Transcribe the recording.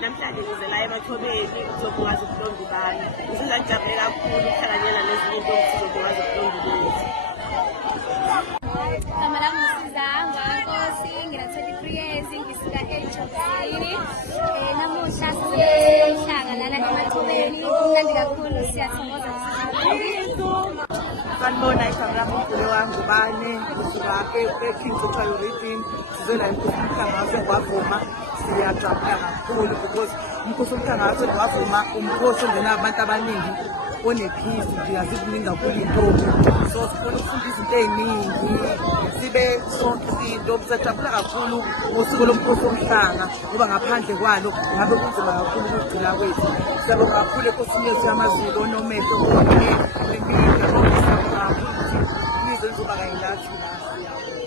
namhlanje ngizela emathobeni uzokwazi ukuqonda ibani ngizizwa ngijabule kakhulu ukuhlanganyela nezinye into sizokwazi ukuqonda ukuthi Igama lami nguSizanga Nkosi, ngina-23 years, ngisika eJobsini. Namuhla sihlangana emathobeni, kumnandi kakhulu, siyathokoza sanibona igama lami uMgule wangu ubani ngisuka eKings Priority sizona inkosi umkhangaso ngwavuma siyajabula kakhulu because umkhosi umkhangaso ngwavuma umkhosi ongena abantu abaningi onephisi ngiyazi kuningi kakhulu intombi so sifuna ukufunda izinto ey'ningi sibe sonke izinto siyajabula kakhulu ngosuku lomkhosi womhlanga ngoba ngaphandle kwalo ngabe kunzima kakhulu ukugcina kwethu siyabonga kakhulu enkosini yethu yamaziko onomehlo konke emini izwe njengoba kayingathi la siyabonga.